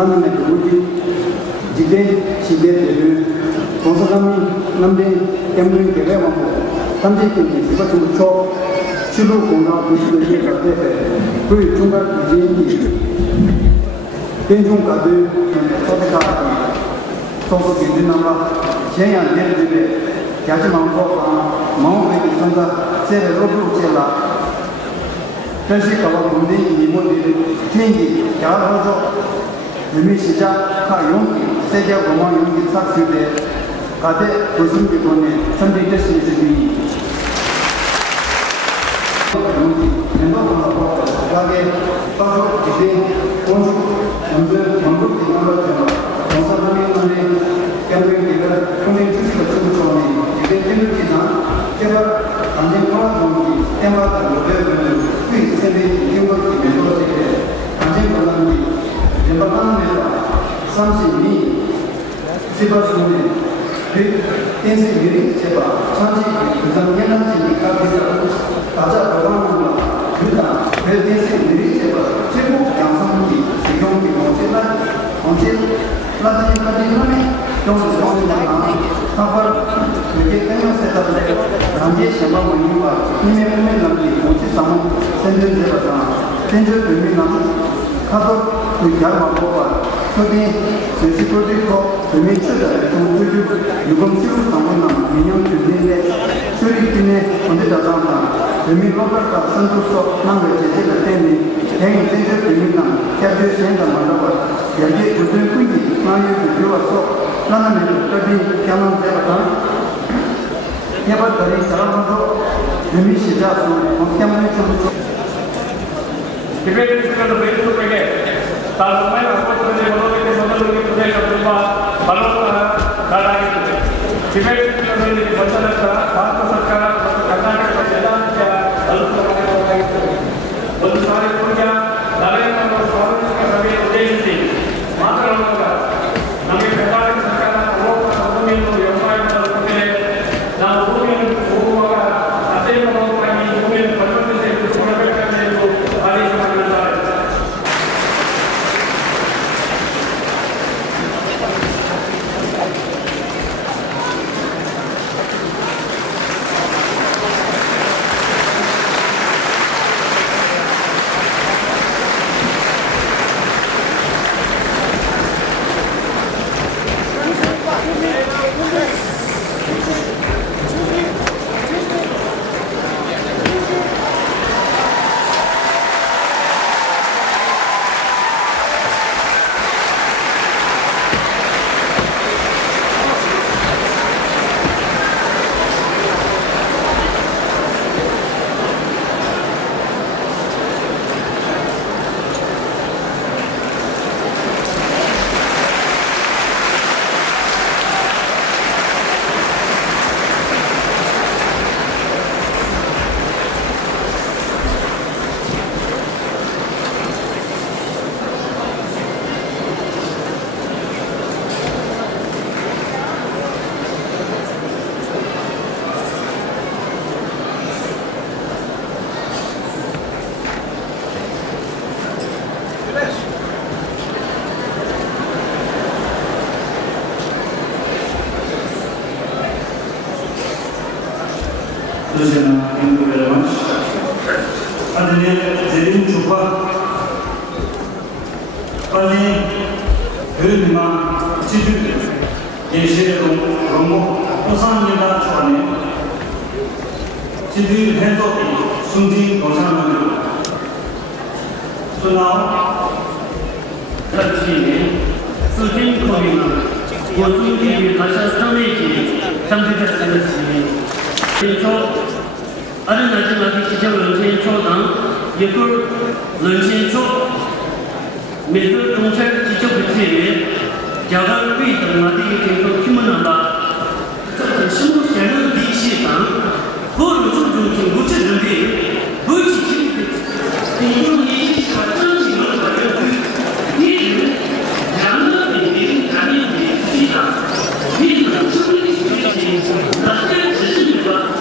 나는 우리 지대 시대를 공사감이 남대 때문에 개발하고 담대히 시작을 쳐 주로 공간 부수를 해야 돼. 그 중간 부진이 대중가들 소비가 소소 기준나마 제한 내리게 야지만 보고 마음의 상가 세를 로브로제라 전시 가봐 문제 이모들이 생기 야로죠 의미 시작 카 용기 세계 공항 용기 삭제돼 가대 도심 기본에 선택될 수 있으니 연도하고 가게 빠져 기대 본주 연구 연구 기관을 공사하는 캠페인을 통해 주시고 추천이 이게 되는지나 개발 안전과 동기 때마다 노력을 그 세대 기업을 매도할 안전 관련이 연방하는 32 세바스는 그 인생 유리 제바 차지 그상 연한지 가게서 가자 가방으로 그다 그 인생 유리 제바 최고 양성기 세경기 모질라 언제 라다니까지 하면 정수성이나 사활 그게 끝났을 단계 시험을 이유가 힘의 품에 남기 모치 상황 센전제라다 센전 의미는 가도 그 야마고가 소비 제시 프로젝트 의미처다 공부주 유검치로 상관한 민영 주제인데 수리팀에 언제다잖아 의미 로컬과 선수소 남의 제재가 때문에 행위 센전 의미는 캐비어 시행자 말하고 여기에 조절 분기 마음이 들어와서 나는 여기 경험자가 개발들이 잘하면서 의미 시작으로 경험을 좀 Tibetan people very to forget. Talmai apot ne bolo ke samalo ke pure kapulpa balota dara ke. Tibetan people ne bachana ka bharat sarkar karnataka Vedan kya alpa kare ko. Bodu sare puja narayana ko swaran ke sabe udesh se. Matra hoga. Name karnataka sarkar alpa kadami no vyavasay ko ke na bhumi hoga ate ko pani bhumi parvat se pura karne ko bari Thank you very much. Adine Zerin Chupa Pani Hülma Chidu Yeshe Romo Osan Yeda Chwane Chidu Henzo Sundi Osan So now let's see. Sundi Komina Sundi Kasha Sameki Samdi Kassi 아르나지마디 기적 런칭 초당 예불 런칭 초 미술 동철 기적 부채에 자갈 위 등마디 계속 힘을 나가 신부 제는 비시당 고루 중중 무체는데 무치 이중이 시가 정식을 가지고 이 양의 양의 시당 비는 충분히 수행이 나의 지식과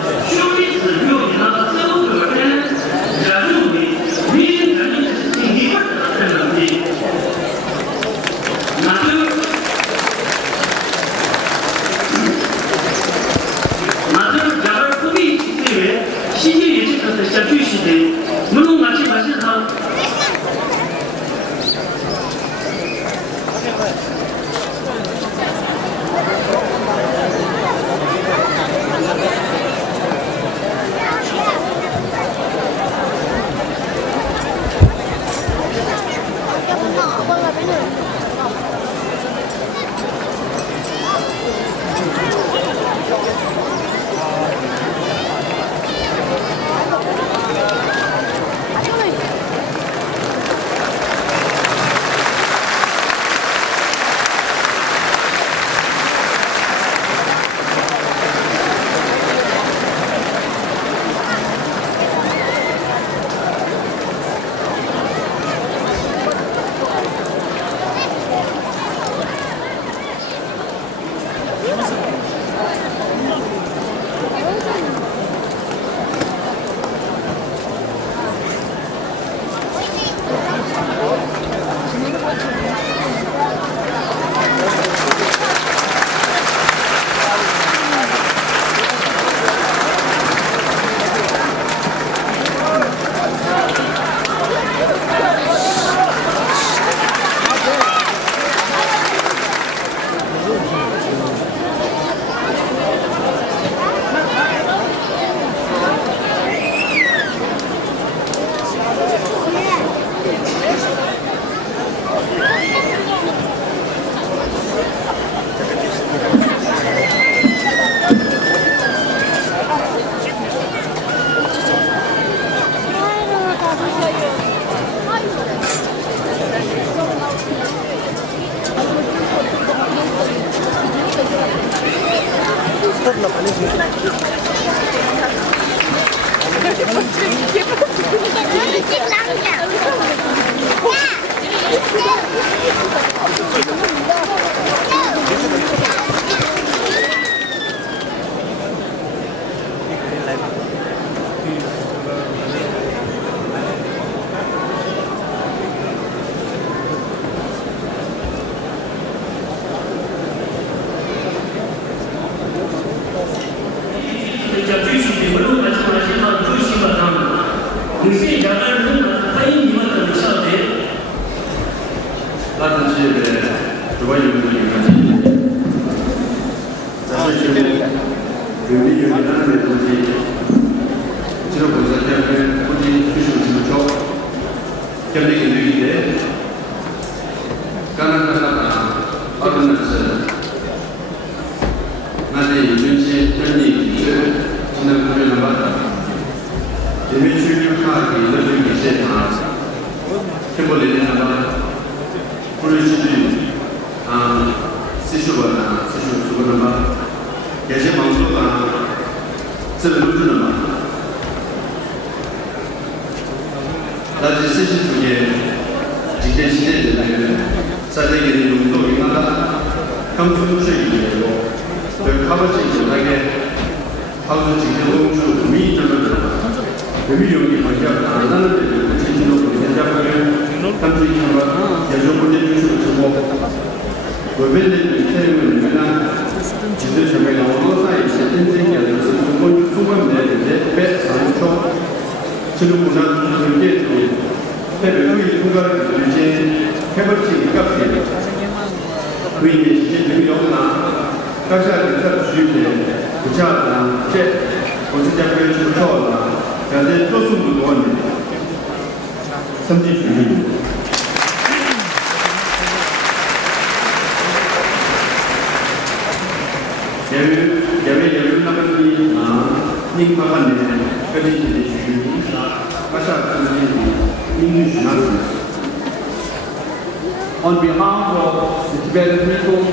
On behalf of the Tibetan people,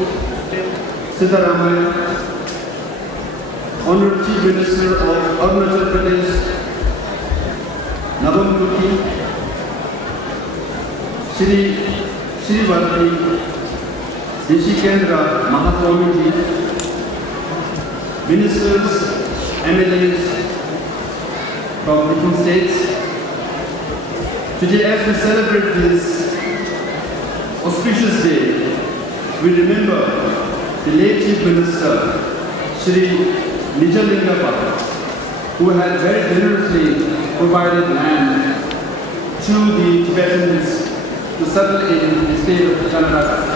Sera, Honored Chief Minister of Arunachal Pradesh, Navamkuti, Shri Vati, Deshikendra Mahatwamiji, ministers, MLAs from different states. Today, as we celebrate this auspicious day, we remember the late Chief Minister, Shri Nijalingappa, who had very generously provided land to the Tibetans to settle in the state of Karnataka.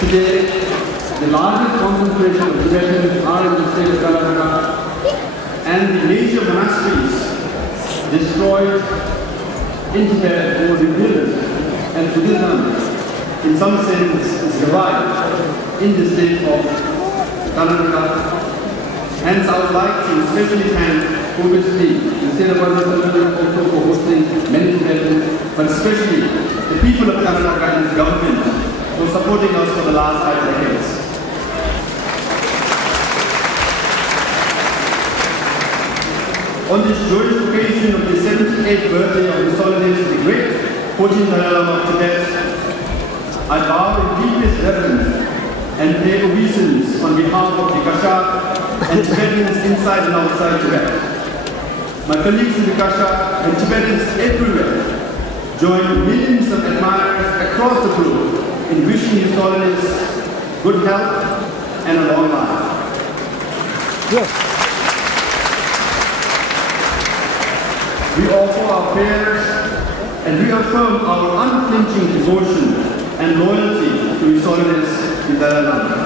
Today, the largest concentration of Tibetans are in the state of Karnataka, and the major monasteries destroyed in Tibet or rebuilt, and Buddhism, in some sense, is revived in the state of Karnataka. Hence, I would like to especially thank, obviously, the Sera also for hosting many Tibetans, but especially the people of Karnataka and its government for supporting us for the last 5 decades. On this joyous occasion of the 78th birthday of His Holiness, the great 14th Dalai Lama of Tibet, I bow in deepest reverence and pay obeisance on behalf of the Kashak and Tibetans inside and outside Tibet. My colleagues in the Kashak and Tibetans everywhere join millions of admirers across the globe in wishing His Holiness good health and a long life. Yes. We offer our prayers and reaffirm our unflinching devotion and loyalty to His Holiness the Dalai Lama.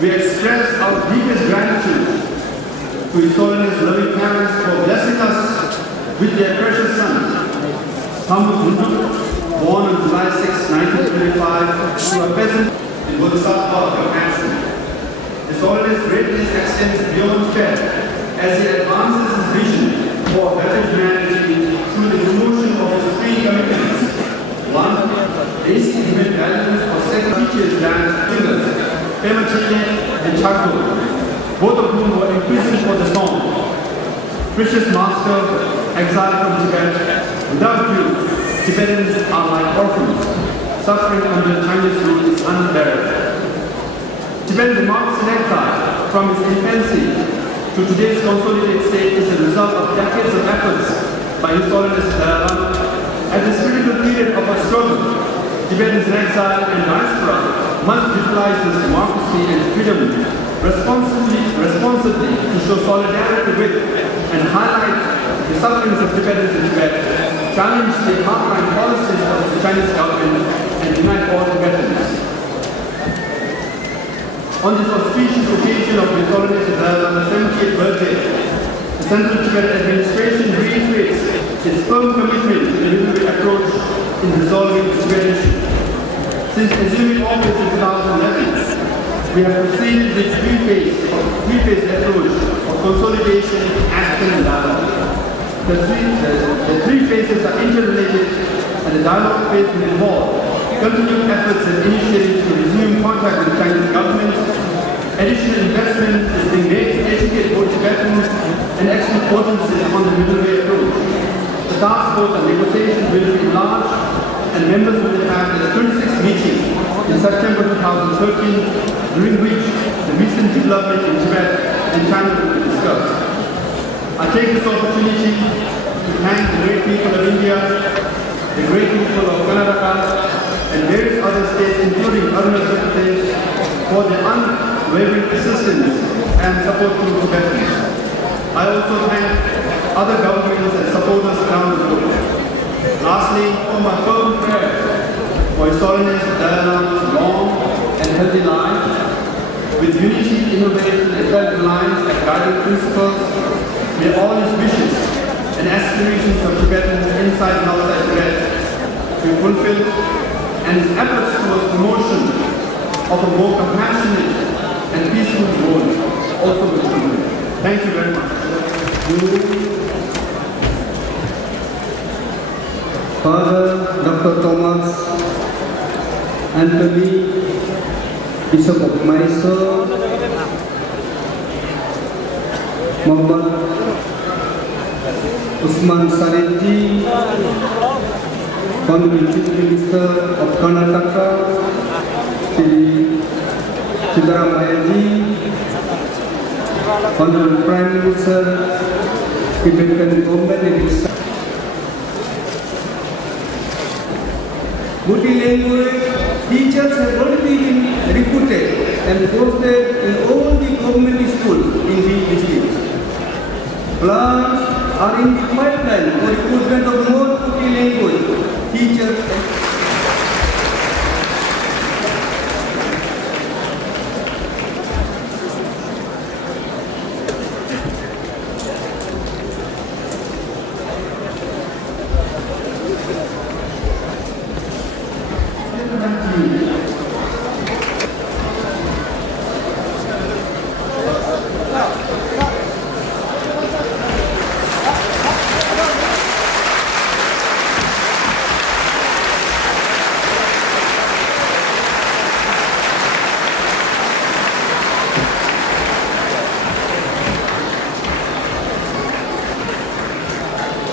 We express our deepest gratitude to His Holiness' loving parents for blessing us with their precious son, Thambu Bundu, born on July 6, 1925, to a peasant in Bodhisattva Compassion. His Holiness' greatness extends beyond Tibet as he advances his vision for better humanity through the promotion of his 3 commitments. 1. Basic human values for 7 teachers than Singers, Pemachile and Chakdo, both of whom were imprisoned for the song. Precious Master, exiled from Tibet, without you, Tibetans are like orphans. Suffering under Chinese rule is unbearable. Tibet remarks in exile from its infancy to today's consolidated state is a result of decades of efforts by His Holiness Dalai Lama. At this critical period of our struggle, Tibetans in exile and diaspora must utilize this democracy and freedom responsibly to show solidarity with and highlight the sufferings of Tibetans in Tibet, challenge the hardline policies of the Chinese government, and unite all Tibetans. On this auspicious occasion of His Holiness the Dalai Lama's 70th birthday, the Central Tibet Administration reiterates its firm commitment to the military approach in resolving the Tibet issue. Since assuming office in 2011, we have proceeded with three-phase approach of consolidation, action, and dialogue. The three phases are interrelated, and the dialogue phase will involve continued efforts and initiatives to resume contact with the Chinese government. Additional investment is being made to educate both Tibetans and extra potencies on the middle way approach. The task force and negotiation will be enlarged, and members will have their 26th meeting in September 2013, during which the recent development in Tibet and China will be discussed. I take this opportunity to thank the great people of India, the great people of Karnataka, and various other states, including Arunachal Pradesh, for their unwavering assistance and support to Tibetans. I also thank other governments and supporters around the globe. Lastly, for my fervent prayers for His Holiness Dalai Lama's long and healthy life, with unity, innovation, and self-reliance as guiding principles, may all his wishes and aspirations of Tibetans inside and outside Tibet be fulfilled, and his efforts towards promotion of a more compassionate and peaceful world also will continue. Thank you very much. Father Dr. Thomas Anthony, Bishop of Mysore, Muhammad Usman Sareji, Honorable Chief Minister of Karnataka, Shri Siddaramayaji, Honorable Prime Minister, Tibetan government. Multi-language teachers have already been recruited and posted in all the government schools in the district. Plans are in the pipeline for recruitment of more multi-language teachers.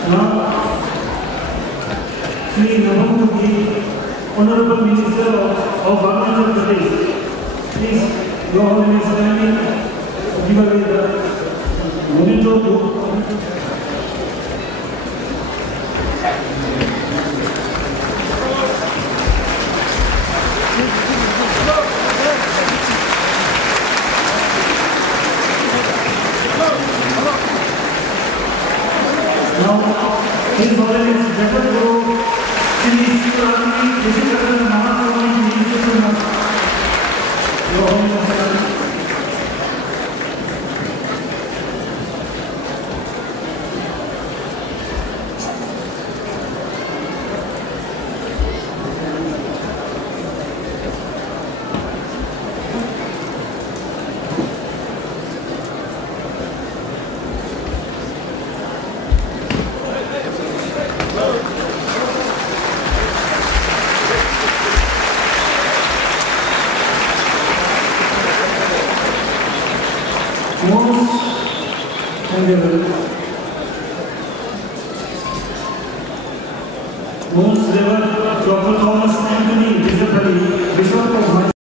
Now, Sri Namamuki, Honorable Minister of Arunachal Pradesh, please, Your Holiness, give away the memento book. Now, His Holiness Jagadguru TSEWANG Tibetan Monastery, Your Holiness. Most Reverend Dr. Thomas Anthony Bishop of